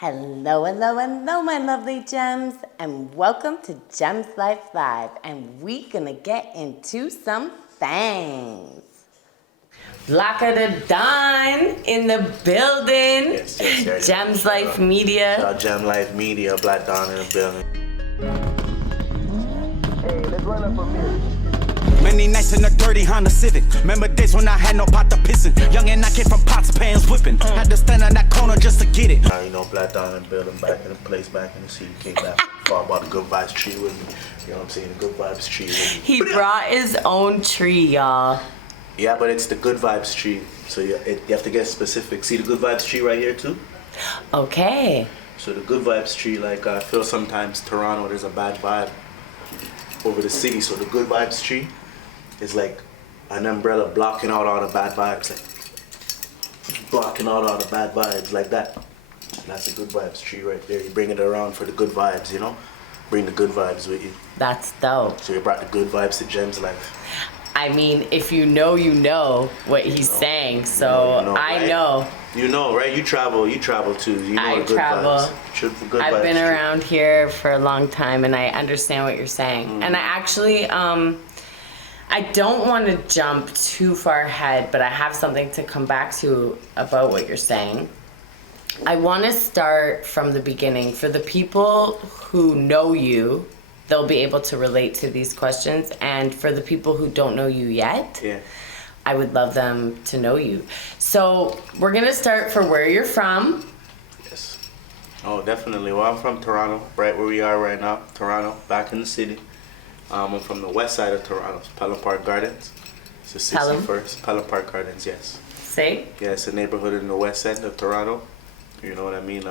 Hello, hello, hello, my lovely gems, and welcome to Gems Life Live, and we gonna get into some things. Blackadadon in the building. Yes. Gems Life Media. Shout out Gem Life Media, Black Don in the building. Hey, let's run up a minute. Many nights in a dirty Honda Civic. Remember days when I had no pot to pissin'. Young and I came from pots, pans whipping. Had to stand on that corner just to get it. You know, Black Don in the building, back in the place, back in the city. Came back, far about the good vibes tree with me. You know what I'm saying? The good vibes tree with me. He brought his own tree, y'all. Yeah, but it's the good vibes tree. So you have to get specific. See the good vibes tree right here too? Okay. So the good vibes tree, like I feel sometimes Toronto, there's a bad vibe over the city. So the good vibes tree is like an umbrella blocking out all the bad vibes, like blocking out all the bad vibes, like that. That's a good vibes tree right there. You bring it around for the good vibes, you know? Bring the good vibes with you. That's dope. So you brought the good vibes to Gems Life. I mean, if you know what he's saying, so You know, I right? know. You know, right? You travel too. You know I the good travel. vibes. Good I've vibes been tree. around here for a long time, and I understand what you're saying. And I actually, I don't want to jump too far ahead, but I have something to come back to about what you're saying. I want to start from the beginning. For the people who know you, they'll be able to relate to these questions. And for the people who don't know you yet, Yeah. I would love them to know you. So we're going to start for where you're from. Yes. Oh, definitely. Well, I'm from Toronto, right where we are right now. Toronto, back in the city. I'm from the west side of Toronto, Pelham Park Gardens. It's the Pelham? 61st. Pelham Park Gardens, yes. Say? Yeah, it's a neighborhood in the west end of Toronto. You know what I mean?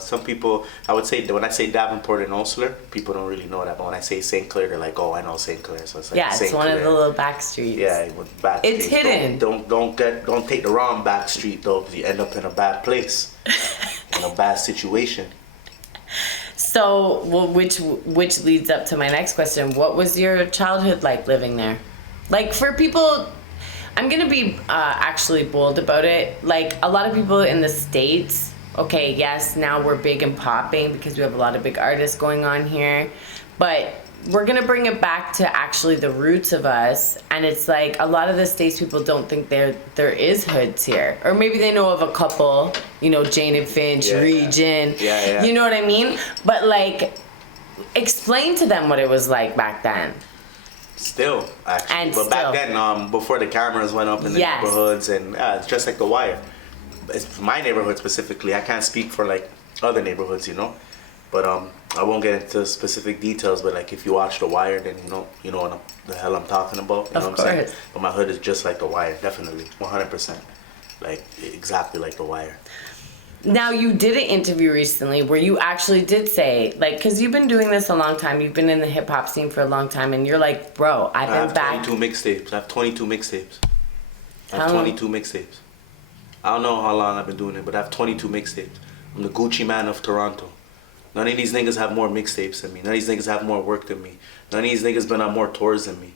Some people, I would say, when I say Davenport and Osler, people don't really know that. But when I say St. Clair, they're like, oh, I know St. Clair. So it's like Yeah, it's St. one of Clair. the little back streets. Yeah, with back It's streets. hidden. Don't take the wrong back street though, because you end up in a bad place, in a bad situation. So, well, which leads up to my next question. What was your childhood like living there? Like, for people, I'm gonna be actually bold about it. Like, a lot of people in the States, okay, yes, now we're big and popping because we have a lot of big artists going on here, but we're gonna bring it back to actually the roots of us. And it's like a lot of the States people don't think there is hoods here, or maybe they know of a couple, you know, Jane and Finch, Yeah. Region, Yeah. you know what I mean? But like, explain to them what it was like back then. Still, actually. And but still. back then, before the cameras went up in the Yes. neighborhoods, and it's just like The Wire. It's my neighborhood specifically. I can't speak for like other neighborhoods, you know. But I won't get into specific details. But like if you watch The Wire, then you know what the hell I'm talking about. You know Of what I'm saying? course. But my hood is just like The Wire, definitely, 100%, like exactly like The Wire. Now, you did an interview recently where you actually did say, like, because you've been doing this a long time, you've been in the hip hop scene for a long time, and you're like, bro, I've I been have back. 22 mixtapes. I have 22 mixtapes. I How have long? 22 mixtapes. I don't know how long I've been doing it, but I have 22 mixtapes. I'm the Gucci man of Toronto. None of these niggas have more mixtapes than me. None of these niggas have more work than me. None of these niggas been on more tours than me.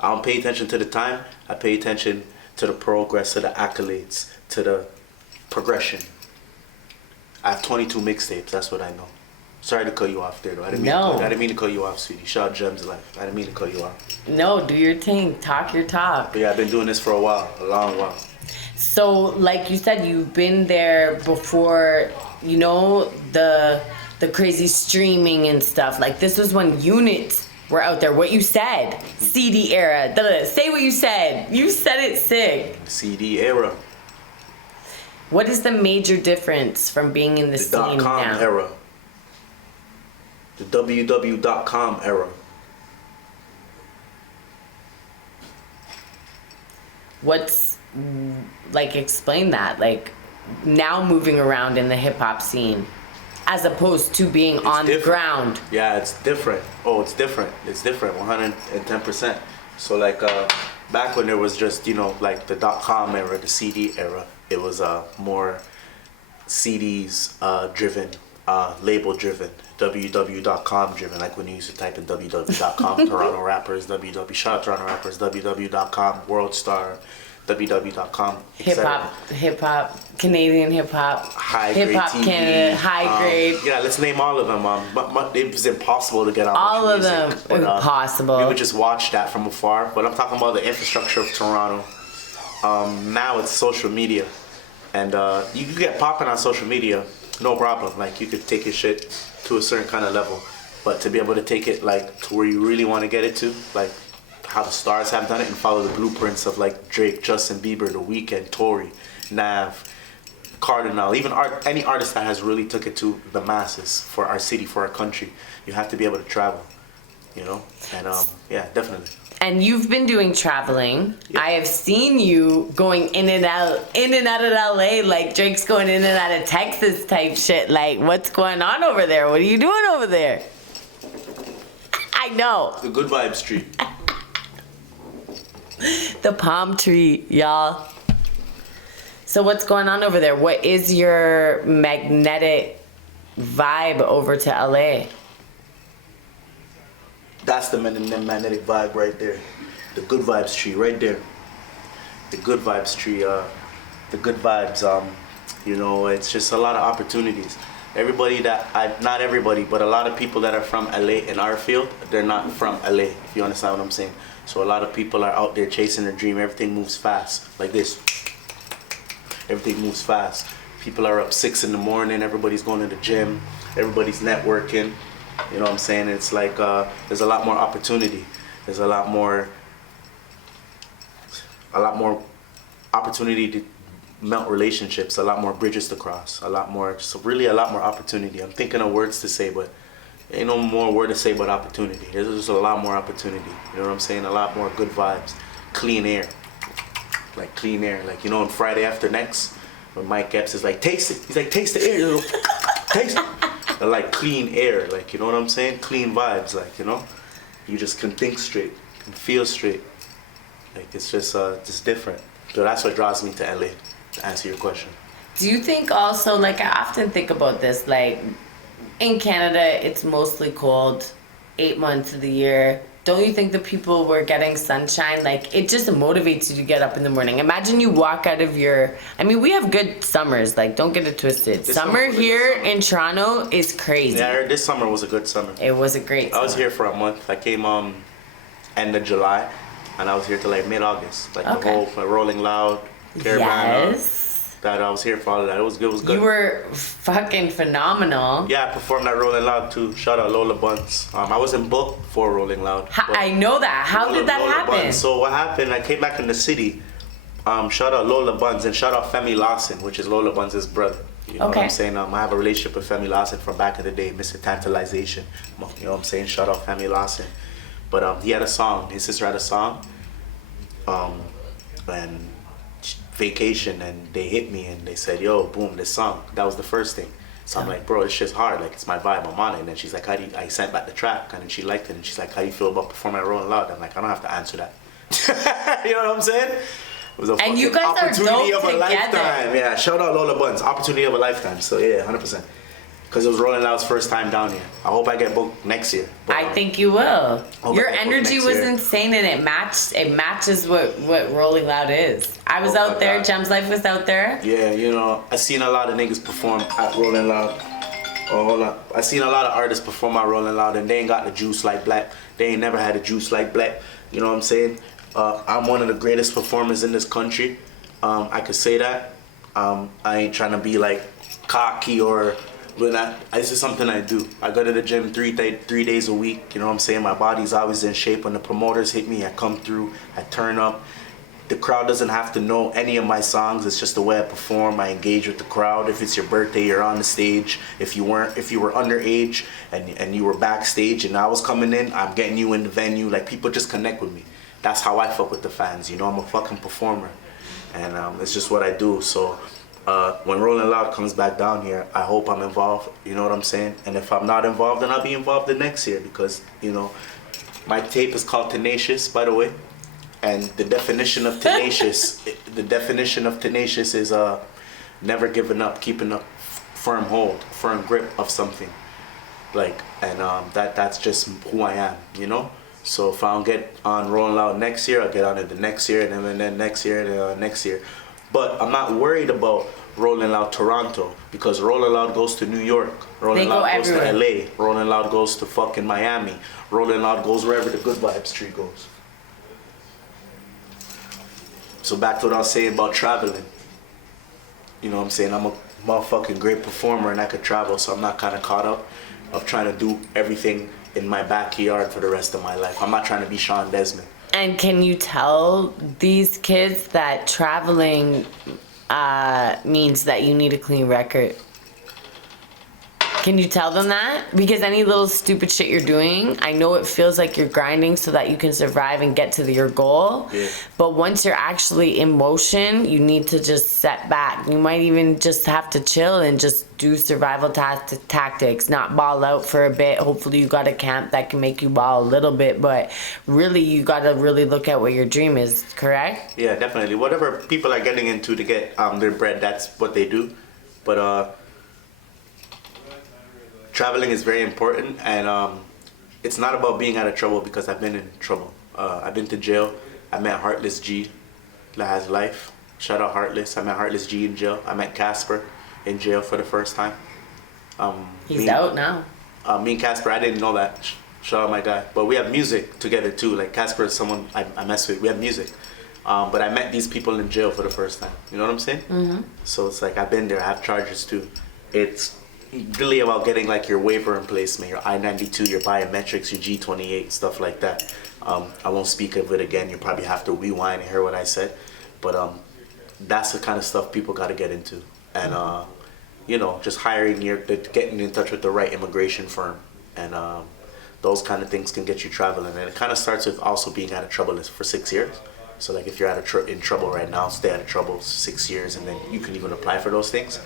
I don't pay attention to the time. I pay attention to the progress, to the accolades, to the progression. I have 22 mixtapes. That's what I know. Sorry to cut you off there, though. I didn't mean to cut you off, sweetie. Shout out Gems Life. I didn't mean to cut you off. No, do your thing. Talk your talk. But yeah, I've been doing this for a while, a long while. So, like you said, you've been there before, you know, the crazy streaming and stuff. Like, this was when units were out there. What you said. CD era. Say what you said. You said it sick. CD era. What is the major difference from being in the scene .com now? era. The www.com era. What's, like, explain that. Like, now moving around in the hip-hop scene as opposed to being on the different. ground. Yeah, it's different. Oh, it's different. It's different, 110%. So like back when there was just, you know, like the .com era, the CD era, it was more CDs driven, label driven, www.com driven, like when you used to type in www.com, Toronto rappers, shout out Toronto rappers, www.com, World Star, www.com. etc. Hip hop, Canadian hip hop, High hip grade hop TV, Canada, high grade. Yeah, let's name all of them. But it was impossible to get on All much of them music, but, impossible. We would just watch that from afar. But I'm talking about the infrastructure of Toronto. Now it's social media, and you can get popping on social media, no problem. Like you could take your shit to a certain kind of level, but to be able to take it like to where you really want to get it to, like how the stars have done it, and follow the blueprints of like Drake, Justin Bieber, The Weeknd, Tory, Nav, Cardinal, even any artist that has really took it to the masses for our city, for our country, you have to be able to travel, you know, and yeah, definitely. And you've been doing traveling. Yeah. I have seen you going in and out of LA, like Drake's going in and out of Texas type shit. Like, what's going on over there? What are you doing over there? I know. The Good Vibes Tree. The palm tree, y'all. So what's going on over there? What is your magnetic vibe over to LA? That's the magnetic vibe right there. The Good Vibes Tree right there. The Good Vibes Tree. The good vibes. You know, it's just a lot of opportunities. Everybody not everybody, but a lot of people that are from LA in our field, they're not from LA, if you understand what I'm saying. So a lot of people are out there chasing their dream. Everything moves fast, like this. Everything moves fast. People are up 6 in the morning. Everybody's going to the gym. Everybody's networking. You know what I'm saying? It's like there's a lot more opportunity. There's a lot more opportunity to melt relationships. A lot more bridges to cross. Really a lot more opportunity. I'm thinking of words to say, but ain't no more word to say but opportunity. There's just a lot more opportunity. You know what I'm saying? A lot more good vibes, clean air. Like clean air, like, you know, on Friday After Next, when Mike Epps is like, taste it. He's like, taste the air, taste it. Like clean air, like, you know what I'm saying? Clean vibes, like, you know, you just can think straight, can feel straight. Like it's just different. So that's what draws me to LA, to answer your question. Do you think also, like, I often think about this, like, in Canada, it's mostly cold, 8 months of the year. Don't you think the people were getting sunshine? Like, it just motivates you to get up in the morning. Imagine you walk out of we have good summers, like, don't get it twisted. Summer here in Toronto is crazy. Yeah, this summer was a good summer. It was a great summer. I was here for a month. I came end of July, and I was here till like mid-August. Like the whole Rolling Loud, Caravan. Yes. That I was here for all of that. It was good. You were fucking phenomenal. Yeah, I performed at Rolling Loud too. Shout out Lola Buns. I wasn't booked for Rolling Loud. I know that. How did that happen? Buns. So what happened? I came back in the city. Shout out Lola Buns and shout out Femi Lawson, which is Lola Buns' brother. You know what I'm saying? I have a relationship with Femi Lawson from back in the day, Mr. Tantalization. You know what I'm saying? Shout out Femi Lawson. But he had a song. His sister had a song. And Vacation, and they hit me and they said, yo, boom, this song. That was the first thing. So I'm like, bro, it's just hard. Like, it's my vibe. I'm on it. And then she's like, I sent back the track, and then she liked it. And she's like, how do you feel about performing at Rolling Loud? I'm like, I don't have to answer that. You know what I'm saying? It was a and you guys opportunity are of dope a lifetime. Yeah, shout out Lola Buns. Opportunity of a lifetime. So yeah, 100%. Because it was Rolling Loud's first time down here. I hope I get booked next year. But, I think you will. Your energy was year. Insane, and it matches what Rolling Loud is. I was out there. Gem's Life was out there. Yeah, you know, I seen a lot of niggas perform at Rolling Loud. Oh, hold on. I seen a lot of artists perform at Rolling Loud, and they ain't got the juice like Black. They ain't never had a juice like Black. You know what I'm saying? I'm one of the greatest performers in this country. I could say that. I ain't trying to be like cocky or. But this is something I do. I go to the gym 3 days a week. You know what I'm saying? My body's always in shape. When the promoters hit me, I come through. I turn up. The crowd doesn't have to know any of my songs. It's just the way I perform. I engage with the crowd. If it's your birthday, you're on the stage. If you were underage and you were backstage and I was coming in, I'm getting you in the venue. Like, people just connect with me. That's how I fuck with the fans. You know, I'm a fucking performer, and it's just what I do. So. When Rolling Loud comes back down here, I hope I'm involved, you know what I'm saying? And if I'm not involved, then I'll be involved the next year because, you know, my tape is called Tenacious, by the way. And the definition of Tenacious, is never giving up, keeping a firm hold, firm grip of something. Like, and that's just who I am, you know? So if I don't get on Rolling Loud next year, I'll get on it the next year, and then next year, and then next year. But I'm not worried about Rolling Loud Toronto, because Rolling Loud goes to New York, Rolling Loud goes to LA, Rolling Loud goes to fucking Miami, Rolling Loud goes wherever the Good Vibes tree goes. So back to what I was saying about traveling. You know what I'm saying? I'm a motherfucking great performer and I could travel, so I'm not kind of caught up of trying to do everything in my backyard for the rest of my life. I'm not trying to be Sean Desmond. And can you tell these kids that traveling means that you need a clean record? Can you tell them that? Because any little stupid shit you're doing, I know it feels like you're grinding so that you can survive and get to your goal. Yeah. But once you're actually in motion, you need to just set back. You might even just have to chill and just do survival tactics, not ball out for a bit. Hopefully you got a camp that can make you ball a little bit, but really you got to really look at what your dream is, correct? Yeah, definitely. Whatever people are getting into to get their bread, that's what they do. But traveling is very important, and it's not about being out of trouble, because I've been in trouble. I've been to jail. I met Heartless G that has life. Shout out Heartless. I met Heartless G in jail. I met Casper in jail for the first time. He's out now. Me and Casper, I didn't know that. Shout out my guy. But we have music together too. Like Casper is someone I mess with. We have music. But I met these people in jail for the first time. You know what I'm saying? Mm-hmm. So it's like I've been there. I have charges too. It's really about getting like your waiver in place, man. Your I-92, your biometrics, your G28, stuff like that. I won't speak of it again. You probably have to rewind and hear what I said. But that's the kind of stuff people got to get into. And, you know, just getting in touch with the right immigration firm. And those kind of things can get you traveling. And it kind of starts with also being out of trouble for 6 years. So like if you're in trouble right now, stay out of trouble 6 years, and then you can even apply for those things.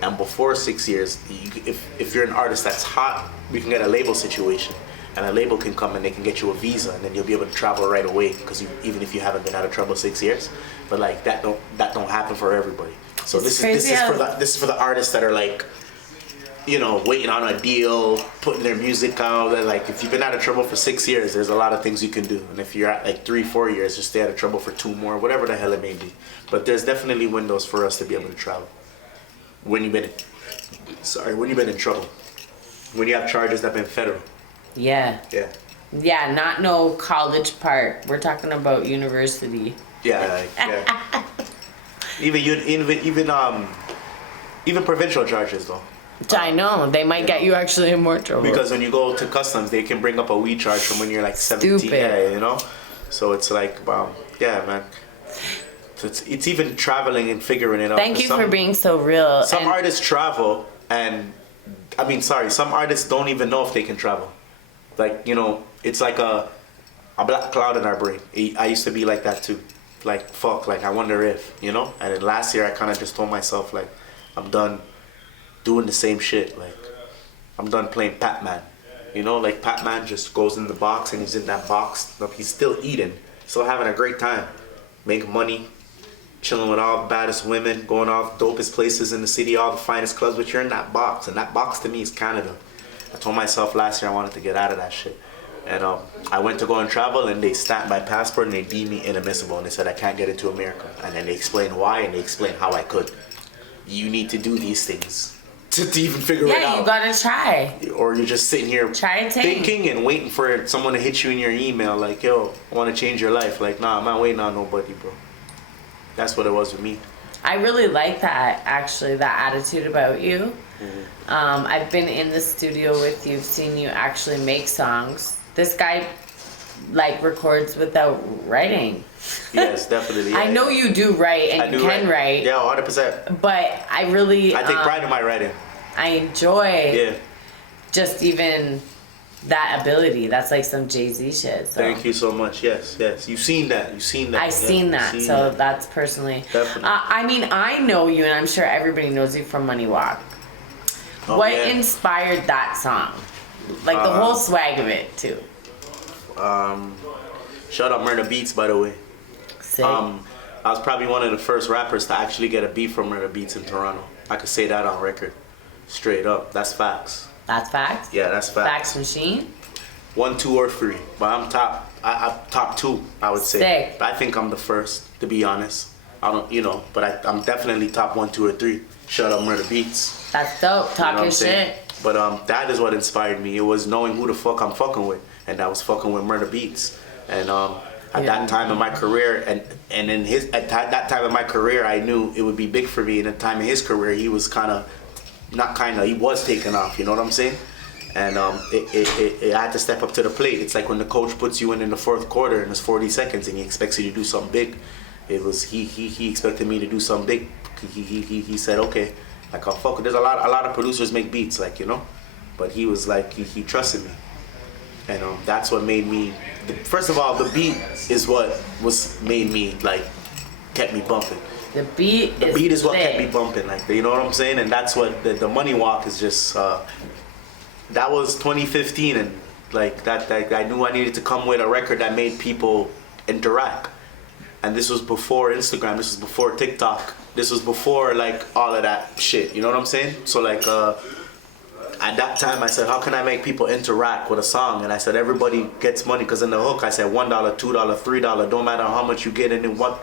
And before 6 years, if you're an artist that's hot, we can get a label situation. And a label can come and they can get you a visa, and then you'll be able to travel right away, because even if you haven't been out of trouble 6 years. But like that don't happen for everybody. So this is for the artists that are like, you know, waiting on a deal, putting their music out. And like if you've been out of trouble for 6 years, there's a lot of things you can do. And if you're at like 3-4 years, just stay out of trouble for 2 more, whatever the hell it may be. But there's definitely windows for us to be able to travel. When you've been in trouble, when you have charges that have been federal. Yeah. Yeah. Yeah, not no college part. We're talking about university. Yeah, yeah. even provincial charges though. I know, they might get you actually in more trouble. Because when you go to customs, they can bring up a weed charge from when you're like 17. Stupid. Yeah, you know. So it's like, yeah, man. It's even traveling and figuring it out. Thank you for being so real. Some artists travel, and some artists don't even know if they can travel. Like, you know, it's like a black cloud in our brain. I used to be like that too. Like, fuck, like I wonder if, you know? And then last year I kind of just told myself, like, I'm done doing the same shit. Like, I'm done playing Pac-Man. You know, like Pac-Man just goes in the box and he's in that box. He's still eating, still having a great time, making money, chilling with all the baddest women, going off dopest places in the city, all the finest clubs, but you're in that box, and that box to me is Canada. I told myself last year I wanted to get out of that shit. And I went to go and travel, and they stamped my passport and they deemed me inadmissible, and they said I can't get into America. And then they explained why, and they explained how I could. You need to do these things to even figure it out. Yeah, you gotta try. Or you're just sitting here thinking and waiting for someone to hit you in your email like, yo, I want to change your life. Like, nah, I'm not waiting on nobody, bro. That's what it was with me. I really like that, actually, that attitude about you. Mm-hmm. I've been in the studio with you, seen you actually make songs. This guy, like, records without writing. Yes, definitely. Yeah, I know you do write and you can write. Yeah, 100%. But I take pride in my writing. I enjoy just even that ability. That's like some Jay-Z shit. So. Thank you so much. Yes. You've seen that. I've seen that. So that's personally. Definitely. I mean, I know you, and I'm sure everybody knows you from Money Walk. What inspired that song? Like the whole swag of it too. Shout out Murder Beats, by the way. Sick. I was probably one of the first rappers to actually get a beat from Murder Beats in Toronto. I could say that on record. Straight up. That's facts. That's facts? Yeah, that's facts. Fax machine? 1, 2, or 3. But I'm top 2, I would say. Sick. But I think I'm the first, to be honest. I don't, but I'm definitely top 1, 2, or 3. Shout out Murder Beats. That's dope. Talk your shit. But that is what inspired me. It was knowing who the fuck I'm fucking with, and I was fucking with Murder Beats. And at that time in my career, and in that time in my career, I knew it would be big for me. And at the time in his career, he was he was taking off. You know what I'm saying? And it had to step up to the plate. It's like when the coach puts you in the fourth quarter and it's 40 seconds and he expects you to do something big. It was he expected me to do something big. He said, okay, like I'll fuck with. There's a lot of producers make beats, like, but he was like he trusted me, and that's what made me. First of all, the beat is what made me kept me bumping. The beat is what kept me bumping, you know what I'm saying? And that's what the Money Walk is just. That was 2015, and that I knew I needed to come with a record that made people interact. And this was before Instagram, this was before TikTok, this was before all of that shit, you know what I'm saying? So at that time I said, how can I make people interact with a song? And I said, everybody gets money, because in the hook I said $1, $2, $3, don't matter how much you get, and then $1,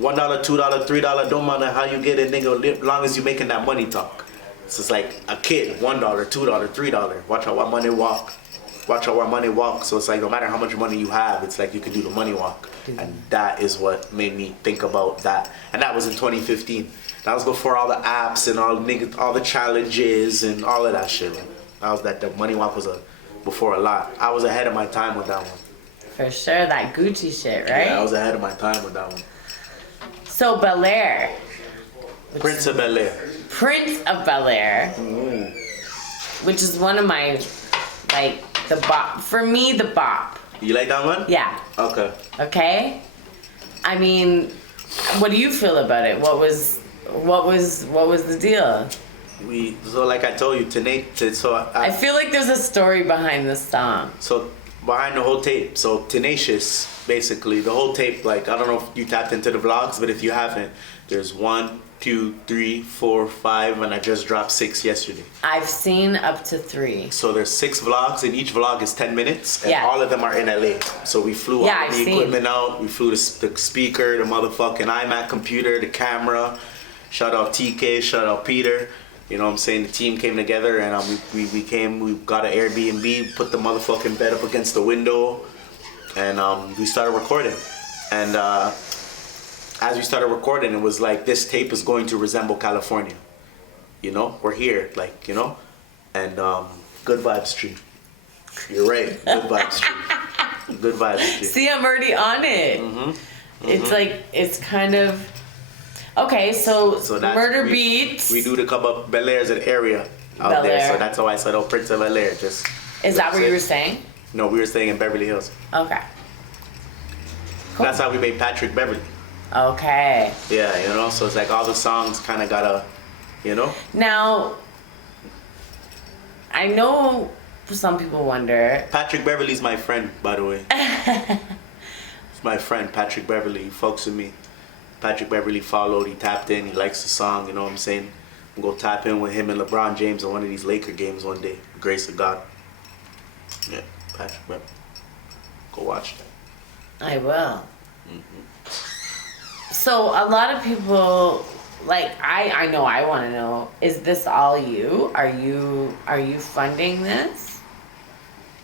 $2, $3, don't matter how you get it, nigga, as long as you making that money talk. So it's like a kid, $1, $2, $3, watch out what money walk. Watch out where money walk. So it's like no matter how much money you have, it's like you can do the money walk. And that is what made me think about that. And that was in 2015. That was before all the apps and all the challenges and all of that shit. The money walk was before a lot. I was ahead of my time with that one. For sure, that Gucci shit, right? Yeah, I was ahead of my time with that one. So Bel Air. Prince of Bel Air. Prince of Bel Air. Which is one of my the bop. For me, the bop. You like that one? Yeah. Okay. Okay? I mean, what do you feel about it? What was the deal? So like I told you, Tenacious. I feel like there's a story behind this song. So behind the whole tape, so Tenacious, basically the whole tape. I don't know if you tapped into the vlogs, but if you haven't, there's 1, 2, 3, 4, 5, and I just dropped 6 yesterday. I've seen up to 3. So there's 6 vlogs, and each vlog is 10 minutes, and all of them are in LA. So we flew all the equipment out, we flew the speaker, the motherfucking iMac computer, the camera. Shout out TK, shout out Peter. You know what I'm saying? The team came together, and we got an Airbnb, put the motherfucking bed up against the window, and we started recording. And as we started recording, it was like, this tape is going to resemble California. We're here, and Good Vibes Street. You're right, Good Vibes Street. Good Vibes Street. See, I'm already on it. It's it's kind of, okay, so that's Murder Beats. We do the come up, Bel Air's an area out there, so that's how I said, Prince of Bel Air. Is that where you were staying? No, we were staying in Beverly Hills. Okay. Cool. That's how we made Patrick Beverly. Okay. Yeah, so it's like all the songs kind of gotta, Now, I know some people wonder. Patrick Beverly's my friend, by the way. It's my friend, Patrick Beverly. He fucks with me. Patrick Beverly followed, he tapped in, he likes the song, you know what I'm saying? I'm gonna tap in with him and LeBron James on one of these Laker games one day. Grace of God. Yeah, Patrick Beverly. Go watch that. I will. So a lot of people, I know I want to know, is this all you? Are you funding this?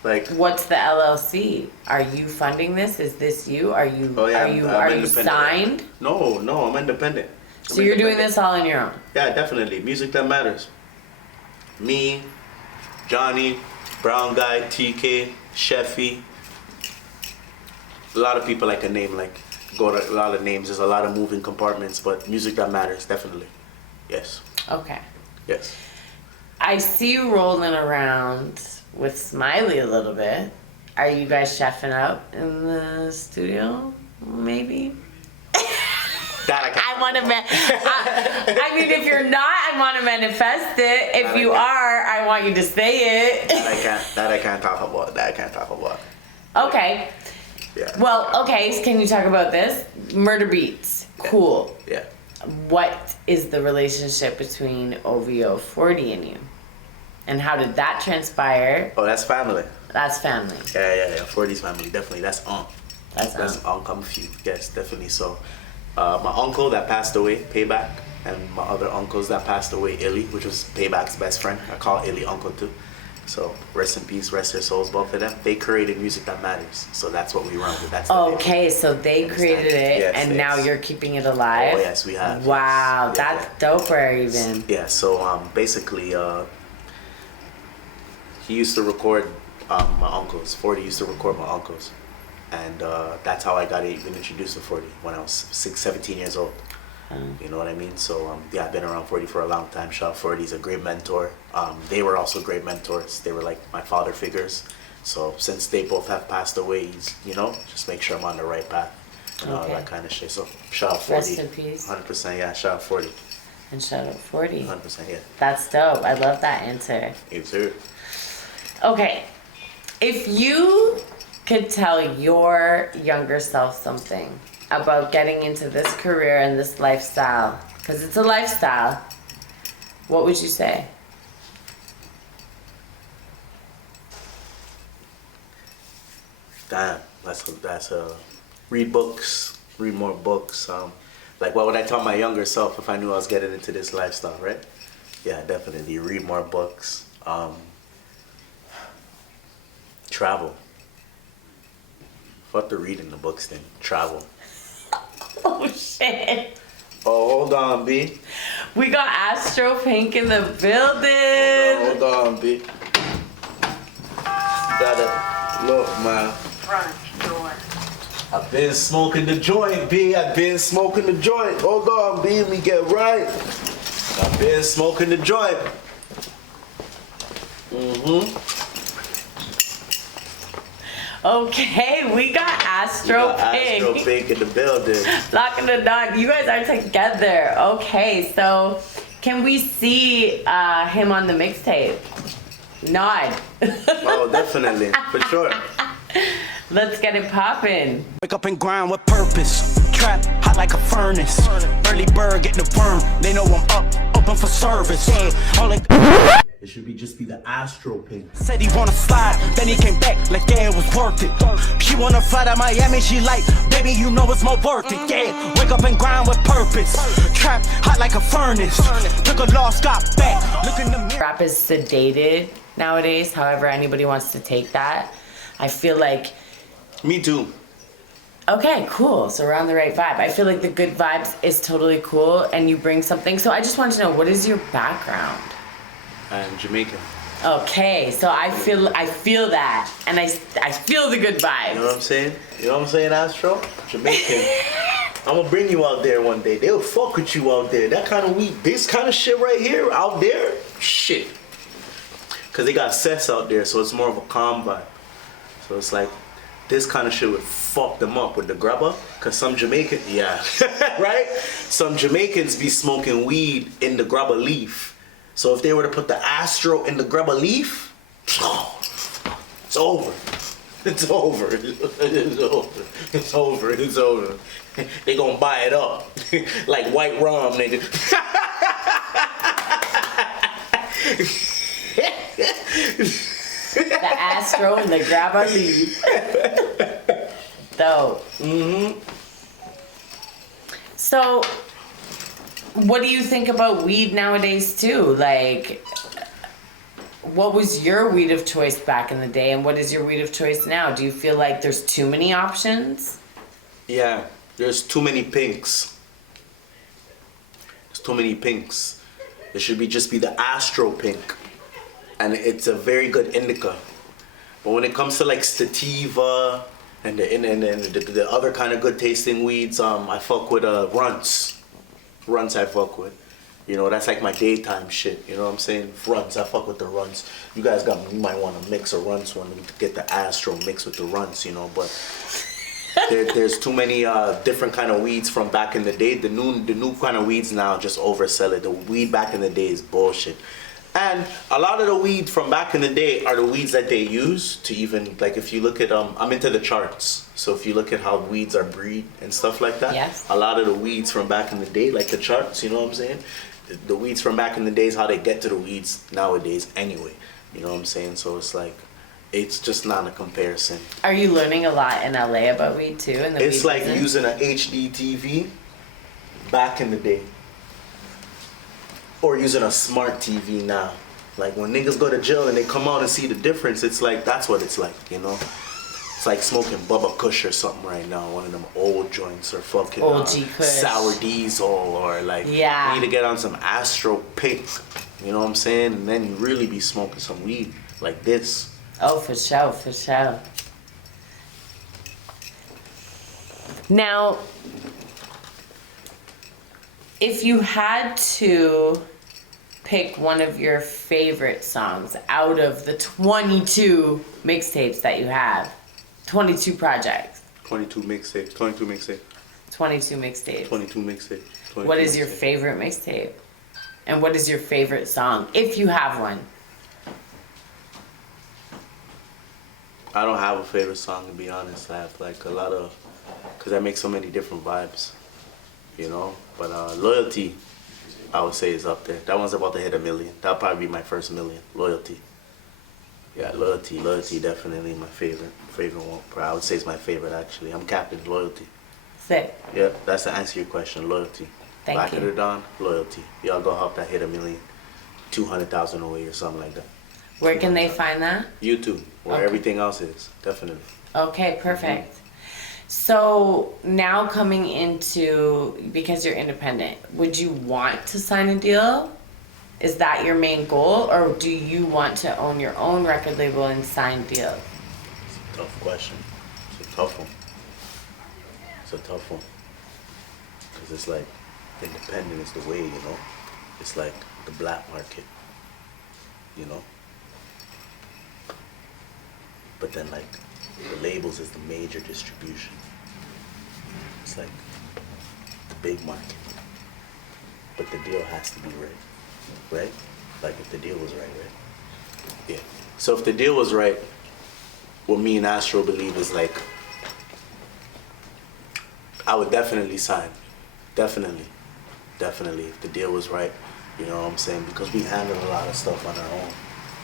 What's the LLC? Are you funding this? Is this you? Are you are you signed? No, I'm independent. So you're doing this all on your own? Yeah, definitely. Music that matters. Me, Johnny, Brown Guy, TK, Sheffy. A lot of people I can name, go to a lot of names. There's a lot of moving compartments, but music that matters, definitely. Yes. Okay. Yes. I see you rolling around with Smiley a little bit. Are you guys chefing out in the studio? Maybe? I want to. I mean, if you're not, I want to manifest it. If you are, I want you to say it. That I can't talk about. Okay. Yeah. Well, okay. So can you talk about this? Murder Beats. Cool. Yeah. What is the relationship between OVO 40 and you? And how did that transpire? Oh, that's family. That's family. Yeah. 40's family, definitely. That's That's Unc. I'm a few. Yes, definitely. So, my uncle that passed away, Payback, and my other uncles that passed away, Illy, which was Payback's best friend. I call Illy Uncle too. So, rest in peace, rest their souls, both of them. They created music that matters. So that's what we run with. That's okay, so they created it, yes, and yes. now you're keeping it alive? Oh, yes, we have. Wow, yes. that's doper even. Yeah, so basically, he used to record my uncles. 40 used to record my uncles. And that's how I got even introduced to 40 when I was 17 years old. You know what I mean? So yeah, I've been around 40 for a long time. Shout out 40, he's a great mentor. They were also great mentors. They were like my father figures. So since they both have passed away, just make sure I'm on the right path and all that kind of shit. So shout out 40. Rest in peace. 100%, yeah. Shout out 40. And shout out 40. 100%, yeah. That's dope. I love that answer. Yes, sir. Okay, if you could tell your younger self something about getting into this career and this lifestyle, because it's a lifestyle, what would you say? Damn, that's read books, read more books. Like what would I tell my younger self if I knew I was getting into this lifestyle, right? Yeah, definitely read more books. Travel. Fuck the reading the books thing. Travel. Oh shit. Oh, hold on, B. We got Astro Pink in the building. Hold on, B. Gotta look, man. Front door. I've been smoking the joint, B. I've been smoking the joint. Hold on, B. Let me get right. I've been smoking the joint. Okay, we got Astro Pink. Astro Pink in the building. Blackadadon. You guys are together. Okay, so can we see him on the mixtape? Nod. Oh, definitely. For sure. Let's get it poppin'. Wake up and grind with purpose. Trap hot like a furnace. Early bird get the worm. They know I'm up, open for service. All they It should just be the Astro Pink. said he wanna slide, then he came back like yeah, it was worth it. She wanna fly to Miami, she like, baby, you know it's more worth it. Yeah, wake up and grind with purpose. Trap hot like a furnace. Took a loss, got back. Look in the mirror. Rap is sedated nowadays, however anybody wants to take that. I feel like, Me too. okay, cool. So we're on the right vibe. I feel like the good vibes is totally cool and you bring something. So I just wanted to know, what is your background? I'm Jamaican. Okay, so I feel that, and I feel the good vibes. You know what I'm saying? You know what I'm saying, Astro? Jamaican. I'm gonna bring you out there one day. They'll fuck with you out there. That kind of weed, this kind of shit right here, out there, shit. Cause they got sets out there, so it's more of a calm vibe. So it's like, this kind of shit would fuck them up with the grubber. Cause some Jamaican, yeah, right? Some Jamaicans be smoking weed in the grubber leaf. So if they were to put the Astro in the grubber leaf, it's over. It's over. It's over. It's over. It's over. They gonna buy it up. Like white rum, nigga. The Astro and the grabber leaf. Dope. So, what do you think about weed nowadays too? Like, what was your weed of choice back in the day and what is your weed of choice now? Do you feel like there's too many options? Yeah, there's too many pinks. There's too many pinks. It should just be the Astro Pink. And it's a very good indica. But when it comes to like sativa and the other kind of good tasting weeds, I fuck with Runts. Runts I fuck with. You know, that's like my daytime shit. You know what I'm saying? Runts, I fuck with the Runts. You guys you might want to mix a Runts one to get the Astro mixed with the Runts, you know, but there's too many different kind of weeds from back in the day. The new kind of weeds now just oversell it. The weed back in the day is bullshit. And a lot of the weeds from back in the day are the weeds that they use to even, like if you look at, I'm into the charts. So if you look at how weeds are breed and stuff like that, yes. A lot of the weeds from back in the day, like the charts, you know what I'm saying? The weeds from back in the day is how they get to the weeds nowadays anyway. You know what I'm saying? So it's like, it's just not a comparison. Are you learning a lot in LA about weed too? In the It's weed like business? using an HD TV back in the day. Or using a smart TV now. Like when niggas go to jail and they come out and see the difference, it's like, that's what it's like, you know? It's like smoking Bubba Kush or something right now, one of them old joints, or fucking OG Kush. Sour Diesel, or like, Yeah. you need to get on some Astro Pick, you know what I'm saying? And then you really be smoking some weed like this. Oh, for sure, for sure. Now, if you had to pick one of your favorite songs out of the 22 mixtapes that you have, 22 projects, 22 mixtape, 22 mixtape, 22 mixtapes, 22 mixtape. 22 what is your mixtape. favorite mixtape? And what is your favorite song, if you have one? I don't have a favorite song, to be honest. I have like a lot of, because I make so many different vibes, you know? But Loyalty, I would say, is up there. That one's about to hit 1 million. That'll probably be my first million. Loyalty. Yeah, Loyalty definitely my favorite one. I would say it's my favorite, actually. I'm capping Loyalty. Sick. Yeah, that's to answer your question, Loyalty. Thank you. Blackadadon, Loyalty. Y'all go help that hit 1 million. 200,000 away or something like that. Where can they find that? YouTube, where Okay. everything else is, definitely. Okay, perfect. So now coming into, because you're independent, would you want to sign a deal? Is that your main goal, or do you want to own your own record label and sign deals? It's a tough question. It's a tough one. It's a tough one. Because it's like, independent is the way, you know? It's like the black market, you know? But then like, the labels is the major distribution. It's like the big market. But the deal has to be right? Like if the deal was right? Yeah. So if the deal was right, what me and Astro believe is like, I would definitely sign. Definitely. If the deal was right, you know what I'm saying? Because we handle a lot of stuff on our own.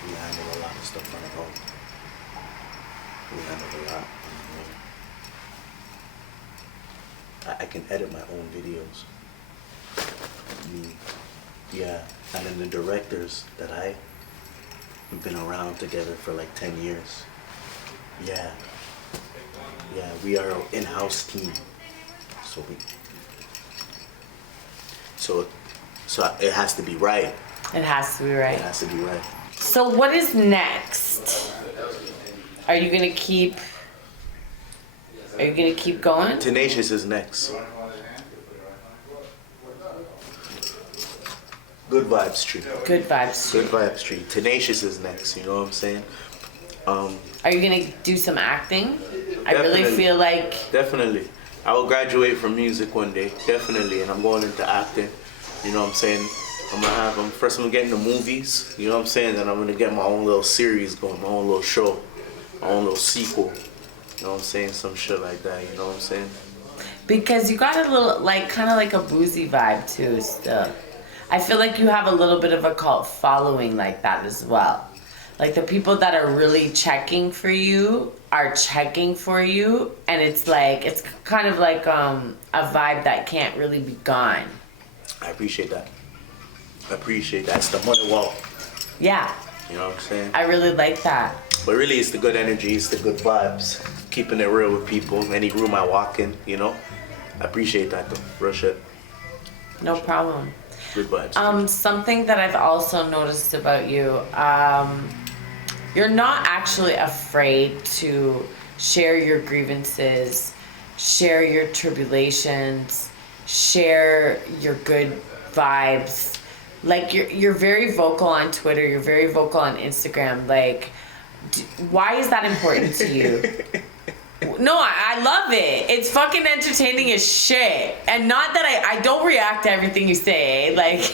We handle a lot of stuff on our own. We handle a lot on our own. I can edit my own videos. Yeah, and then the directors that we've been around together for like 10 years. Yeah, we are an in-house team. So it has to be right. It has to be right. It has to be right. So what is next? Are you gonna keep going? Tenacious is next. Good Vibes Street. Good vibes. Good Vibes Street. Tenacious is next, you know what I'm saying? Are you gonna do some acting? I really Definitely. feel like Definitely. I will graduate from music one day, definitely, and I'm going into acting. You know what I'm saying? First I'm gonna get into movies, you know what I'm saying? Then I'm gonna get my own little series going, my own little show, my own little sequel. You know what I'm saying? Some shit like that, you know what I'm saying? because you got a little like kind of like a boozy vibe too still. I feel like you have a little bit of a cult following like that as well. Like the people that are really checking for you are checking for you, and it's like it's kind of like a vibe that can't really be gone. I appreciate that. It's the money wall. Yeah, You know what I'm saying? I really like that. But really, it's the good energy, it's the good vibes. Keeping it real with people, any room I walk in, you know? I appreciate that though, real shit. No problem. Good vibes. Something that I've also noticed about you, you're not actually afraid to share your grievances, share your tribulations, share your good vibes. Like you're very vocal on Twitter, you're very vocal on Instagram. Like, why is that important to you? No, I love it. It's fucking entertaining as shit. And not that I don't react to everything you say. Like,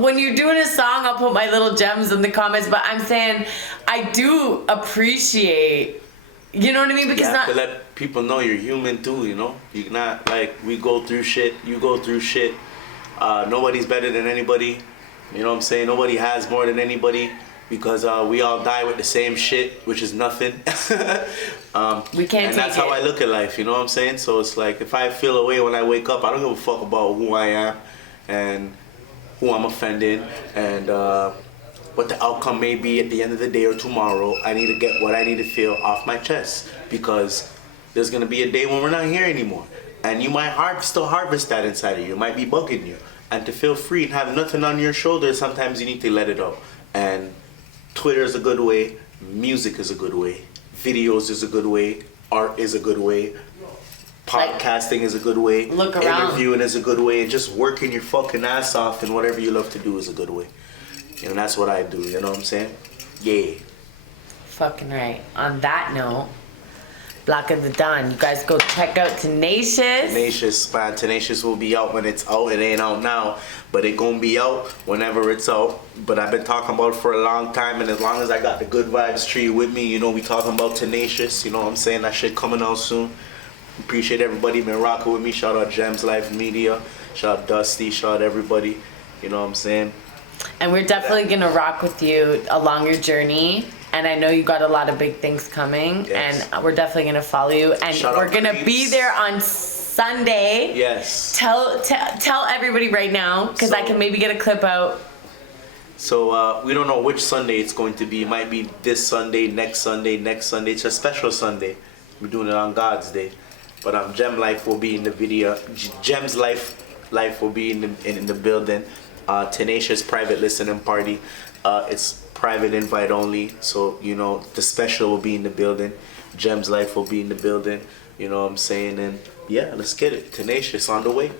when you're doing a song, I'll put my little gems in the comments. But I'm saying I do appreciate, you know what I mean? Because you have to let people know you're human too, you know? You're not like, we go through shit, you go through shit. Nobody's better than anybody. You know what I'm saying? Nobody has more than anybody. because we all die with the same shit, which is nothing. We can't and take that's how it. I look at life, you know what I'm saying? So it's like, if I feel a way when I wake up, I don't give a fuck about who I am and who I'm offending and what the outcome may be at the end of the day or tomorrow. I need to get what I need to feel off my chest, because there's gonna be a day when we're not here anymore, and you might still harvest that inside of you. It might be bugging you, and to feel free and have nothing on your shoulders, sometimes you need to let it out. And Twitter is a good way, music is a good way, videos is a good way, art is a good way, podcasting is a good way, Look around. interviewing is a good way, and just working your fucking ass off and whatever you love to do is a good way. And that's what I do, you know what I'm saying? Yeah. Fucking right. On that note, blackadadon. You guys go check out Tenacious. Tenacious, man. Tenacious will be out when it's out. It ain't out now, but it gonna be out whenever it's out. But I've been talking about it for a long time, and as long as I got the good vibes tree with me, you know, we talking about Tenacious. You know what I'm saying? That shit coming out soon. Appreciate everybody been rocking with me. Shout out Gems Life Media. Shout out Dusty. Shout out everybody. You know what I'm saying? And we're definitely gonna rock with you along your journey. And I know you got a lot of big things coming. Yes. And we're definitely gonna follow you. And Shout we're out gonna Creeps. be there on Sunday. Yes. Tell everybody right now, because I So- can maybe get a clip out. So we don't know which Sunday it's going to be. It might be this Sunday, next Sunday, next Sunday. It's a special Sunday. We're doing it on God's Day. But Gem Life will be in the video. Gems Life will be in the building. Tenacious private listening party. It's private invite only. So, you know, the special will be in the building. Gems Life will be in the building. You know what I'm saying? And yeah, let's get it. Tenacious on the way.